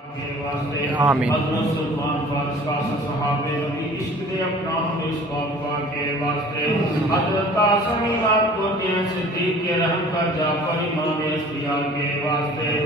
آمین۔ حضرت سلمان فارس کا صحابہ نبی عشق دے اپنا ہم اس بابا کے واسطے حضرت قاسم امام کو دین صدیق کے رحم کر جعفر امام اشتیاق کے واسطے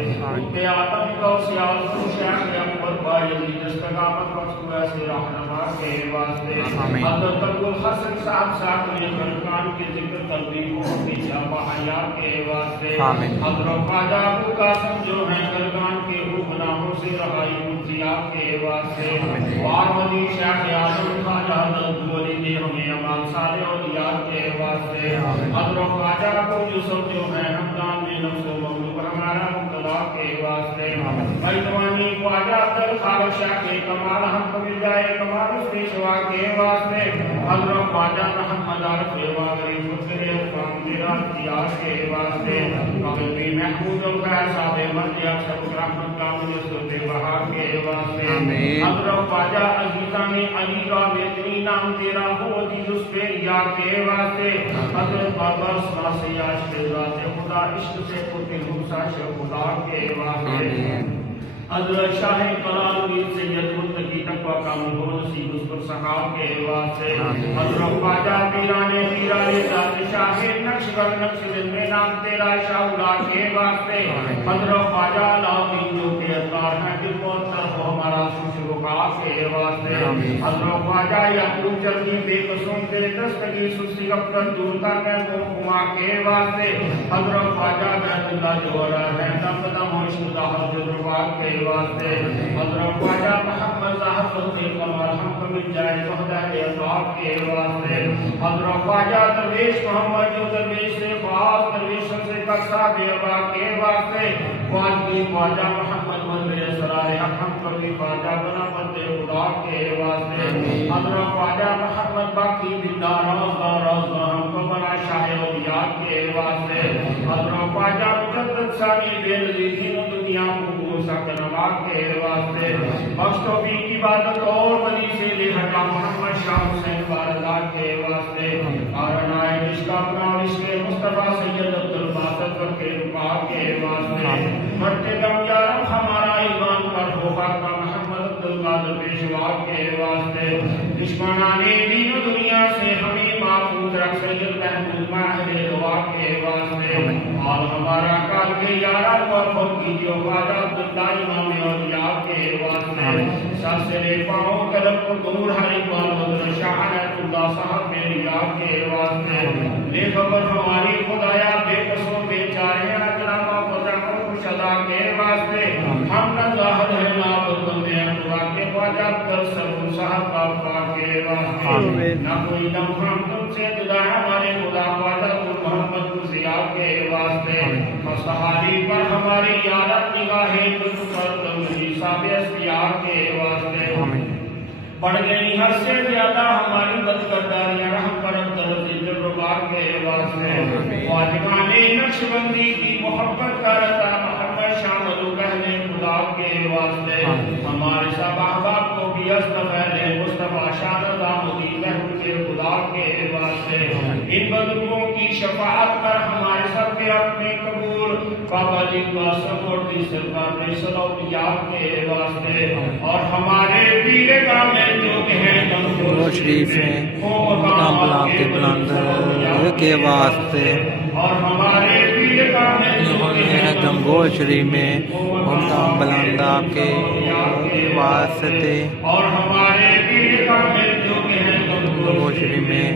کہ آدم کو سیال شیخ اکبر با یزید استقامت بخش ایسے رہنما کے واسطے حضرت ابوالحسن صاحب ساکن خلقان کے ذکر تربیب و پیچھا بحیا کے واسطے حضرت خواجہ ابو قاسم جو ہیں خلقان کے گناہوں سے رہائی منزیا کے واسطے وارمدی شیخ آدم خواجہ حضرت ولی نے ہمیں امان صالح اولیاء کے واسطے حضرت خواجہ ابو یوسف جو ہیں حمدان میں نفس و مغلوب ہمارا مطلع کے واسطے بیتوانی خواجہ عبدالخالق شاہ کے کمال ہم کو مل جائے کمال اس پیشوا کے واسطے حضرت خواجہ محمد عارف ریواغری فکر افرام میرا اختیار کے واسطے قبل محمود الخیر صاحب مرضی اکشب رحمت کامل سلطے بہار کے واسطے حضرت خواجہ عزیزان علی کا بہتری نام تیرا ہو عزیز اس پہ یا کے واسطے حضرت بابا صلاح سے عشق ذات خدا عشق سے قتل حساش خدا کے واسطے حضرت شاہ قلال میر سید متقی تقوی کامل ہو نصیب اس پر صحاب کے واسطے حضرت خواجہ پیرانے پیرانے ذات شاہ نقش گر نقش دن میں نام تیرا شاہ اولاد کے واسطے حضرت خواجہ لاؤین جو کہ اطار ہیں دل موتر ہو ہمارا شروع کے واسطے حضرت خواجہ یعقوب جلدی بے قسم تیرے دستگی سستی اپتر دور کا میں کو خما کے واسطے حضرت خواجہ بیت اللہ جو رہا ہے دم دم ہوش خدا حضرت رواق کے واسطے حضرت خواجہ محمد صاحب صدقی کمال ہم کو مل جائے وحدہ اطلاق کے واسطے حضرت خواجہ درویش محمد جو درویش سے خواست درویش سے قصہ بے عبا کے واسطے خواجہ محمد مدر سرار حق ہم کو بھی خواجہ بنا پتے خدا کے واسطے حضرت خواجہ محمد باقی بندار روزہ ہم کو بنا شاہ اولیاء کے واسطے حضرت خواجہ مجدد ثانی بے نظیر دین دنیا کو سکنوا کے واسطے بخش توفیق کی عبادت اور ولی سے لے ہٹا محمد شاہ حسین بارزہ کے واسطے آرنائے عشق اپنا عشق مصطفیٰ سید عبدالباسط کے رفاع کے واسطے مرتے دم یارم ہمارا ایمان پر ہو خاتمہ محمد عبدالقادر پیشوا کے واسطے دشمنانی دین و دنیا سے ہمیں محفوظ رکھ سید محمود ماہر دعا کے واسطے اور ہمارا کال کے یارہ موفق کیجیے خواجہ عبداللہ امام اولیاء کے واسطے سر سے لے پاؤں قلب کو دور ہر اقبال حضرت شاہ حیات اللہ صاحب میری یاد کے واسطے لے خبر ہماری خدایا بے قصوں بے چارے اجرامہ فتح خوش ادا کے واسطے ہم نہ ظاہر ہے نابد بندے اقوا کے خواجہ عبدال سرور صاحب کا کے واسطے نہ کوئی لمحہ تم سے جدا ہمارے خدا خواجہ محمد ضیاء کے واسطے مستحالی پر ہماری یادت نگاہیں لطف کر تمہی صاحب اسیار کے واسطے بڑھ گئی حد سے زیادہ ہماری بدکرداریاں رحم پر عبدالعزیز الرباع کے واسطے واجبان نقش بندی کی محبت کرتا محمد شامل کہنے خدا کے واسطے ہمارے سب احباب کو بھی استغفر مصطفیٰ شاہ نظامدی محمود کے خدا کے واسطے ان بزرگوں کی شفاعت پر ہمارے سب کے اپنے قبول بابا جی قاسم اور سرکار فیصل اولیاء کے واسطے اور ہمارے پیر گامے جو کہ ہیں وہ شریف ہیں مقام بلند کے بلند کے واسطے اور ہمارے پیر گامے جو کہ ہیں گنگول شریف میں مقام بلند کے واسطے اور ہمارے پیر گامے جو کہ ہیں گنگول شریف میں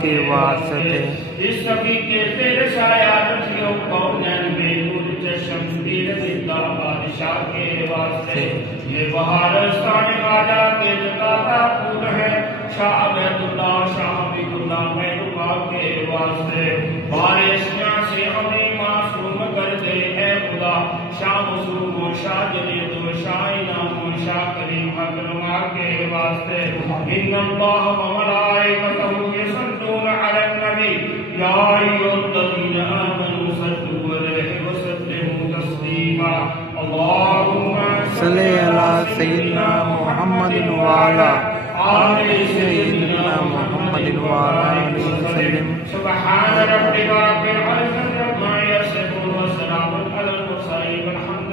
کے واسطے اس سبھی کے تیرے سایات رکھیو قومین بے نور چشم پیر زندہ بادشاہ کے واسطے یہ بہارستان خواجہ کے جتاتا پھول ہے شاہ عبید اللہ شاہ حبیب اللہ محبوبہ کے واسطے بارشیاں سے ہمیں معصوم کر دے اے خدا شاہ مسلم و شاہ جنید و شاہ انام و شاہ کریم اکرما کے واسطے ان اللہ و ملائکتہ یصلون علی النبی یا ایھا الذین آمنوا صلوا علیہ وسلموا تسلیما اللهم صلی علی سیدنا محمد وعلی آل سیدنا محمد وعلی وسلم سبحان ربک رب العزة عما یصفون وسلام علی المرسلین والحمد